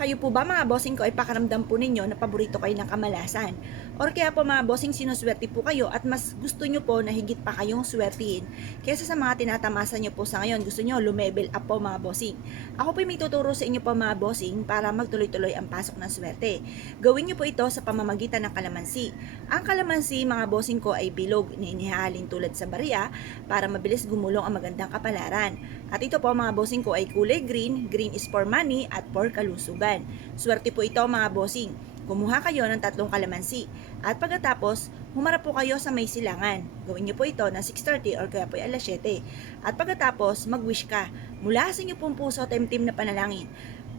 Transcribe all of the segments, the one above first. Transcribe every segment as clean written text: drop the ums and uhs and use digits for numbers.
Kayo po ba mga bossing ko ay pakiramdam po ninyo na paborito kayo ng kamalasan? Or kaya po mga bossing sinuswerte po kayo at mas gusto nyo po na higit pa kayong swertihin kaysa sa mga tinatamasa nyo po sa ngayon. Gusto nyo lumevel up po mga bossing. Ako po may tuturo sa inyo po mga bossing para magtuloy-tuloy ang pasok ng swerte. Gawin nyo po ito sa pamamagitan ng kalamansi. Ang kalamansi mga bossing ko ay bilog na inihalin tulad sa barya para mabilis gumulong ang magandang kapalaran. At ito po mga bossing ko ay kulay green, green is for money at for kalusugan. Swerte po ito mga bossing. Kumuha kayo ng 3 kalamansi at pagkatapos humarap po kayo sa may silangan. Gawin niyo po ito ng 6:30 or kaya po ay alas 7. At pagkatapos mag-wish ka mula sa inyo pong puso temtim na panalangin.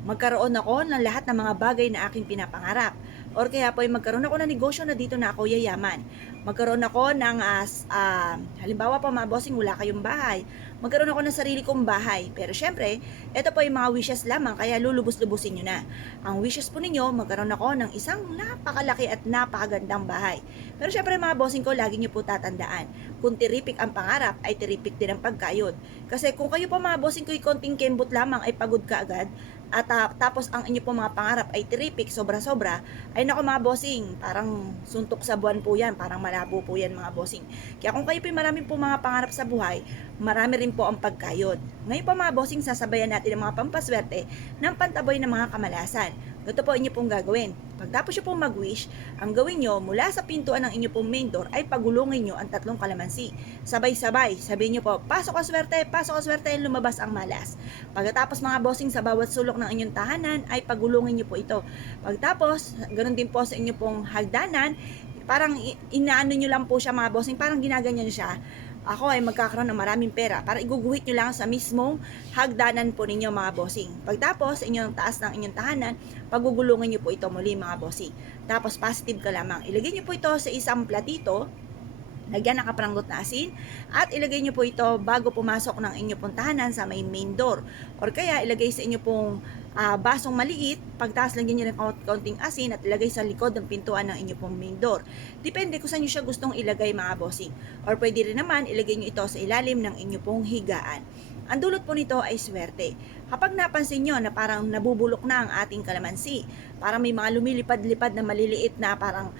Magkaroon ako ng lahat ng mga bagay na aking pinapangarap. Or kaya po ay magkaroon ako ng negosyo na dito na ako yayaman. Magkaroon ako ng, halimbawa po mga bossing, wala kayong bahay. Magkaroon ako ng sarili kong bahay. Pero syempre, ito po yung mga wishes lamang, kaya lulubos-lubusin nyo na. Ang wishes po ninyo, magkaroon ako ng isang napakalaki at napakagandang bahay. Pero syempre mga bossing ko, lagi nyo po tatandaan. Kung tiripik ang pangarap, ay tiripik din ang pagkayod. Kasi kung kayo po mga bossing ko, konting kembot lamang ay pagod ka agad, at tapos ang inyo po mga pangarap ay tiripik, sobra-sobra, ay nako mga bossing, parang suntok sa buwan po yan, parang malabo po yan mga bossing. Kaya kung kayo po marami po mga pangarap sa buhay, marami rin po ang pagkayod. Ngayon po mga bossing, sasabayan natin ang mga pampaswerte ng pantaboy ng mga kamalasan. Ito po inyo pong gagawin. Pagtapos nyo pong mag-wish, ang gawin nyo mula sa pintuan ng inyo pong main door ay pagulungin nyo ang 3 kalamansi. Sabay-sabay, sabihin nyo po, pasok ang swerte, lumabas ang malas. Pagkatapos mga bossing, sa bawat sulok ng inyong tahanan ay pagulungin nyo po ito. Pagtapos, ganoon din po sa inyo pong hagdanan, parang inaano nyo lang po siya mga bossing, parang ginaganyan siya. Ako ay magkakaroon ng maraming pera para iguguhit nyo lang sa mismong hagdanan po ninyo mga bossing. Pagtapos, inyong taas ng inyong tahanan, pagugulungin nyo po ito muli mga bossing. Tapos positive ka lamang. Ilagay nyo po ito sa isang platito, lagyan ng kapranggot na asin, at ilagay nyo po ito bago pumasok ng inyo pong tahanan sa may main door. Or kaya ilagay sa inyo pong basong maliit, pagtaas lagyan nyo ng kaunting asin at ilagay sa likod ng pintuan ng inyo pong main door. Depende kung saan nyo siya gustong ilagay mga bossing. Or pwede rin naman ilagay nyo ito sa ilalim ng inyo pong higaan. Ang dulot po nito ay swerte. Kapag napansin nyo na parang nabubulok na ang ating kalamansi, parang may mga lumilipad-lipad na maliliit na parang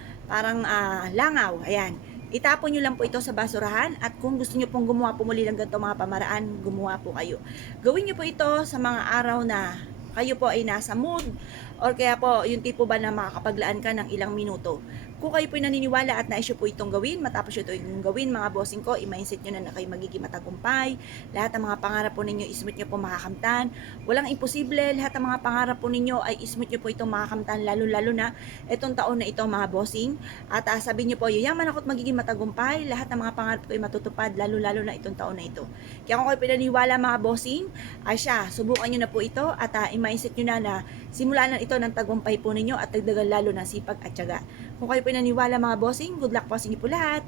langaw, ayan, itapon nyo lang po ito sa basurahan, at kung gusto nyo pong gumawa po muli ng ganito mga pamaraan, gumawa po kayo. Gawin nyo po ito sa mga araw na kayo po ay nasa mood, or kaya po yung tipo ba na makakapaglaan ka ng ilang minuto. Kung kayo po ay naniniwala at na-issue po itong gawin, matapos ito yung gawin mga bossing ko, i-mindset nyo na kayo magiging matagumpay, lahat ng mga pangarap po ninyo ismooth nyo po makakamtan, walang imposible, lahat ng mga pangarap po ninyo ay ismooth nyo po itong makakamtan, lalo-lalo na itong taon na ito mga bossing. At sabihin nyo po, yayaman ako at magiging matagumpay, lahat ng mga pangarap ko ay matutupad, lalo-lalo na itong taon na ito. Kaya kung kayo pinaniwala mga bossing, ay subukan nyo na po ito, at i-mindset nyo na simulan na ito ng tagumpay po ninyo at dagdagan lalo ng sipag at tiyaga. Kung kayo pinaniwala mga bossing, good luck po sa inyo po lahat.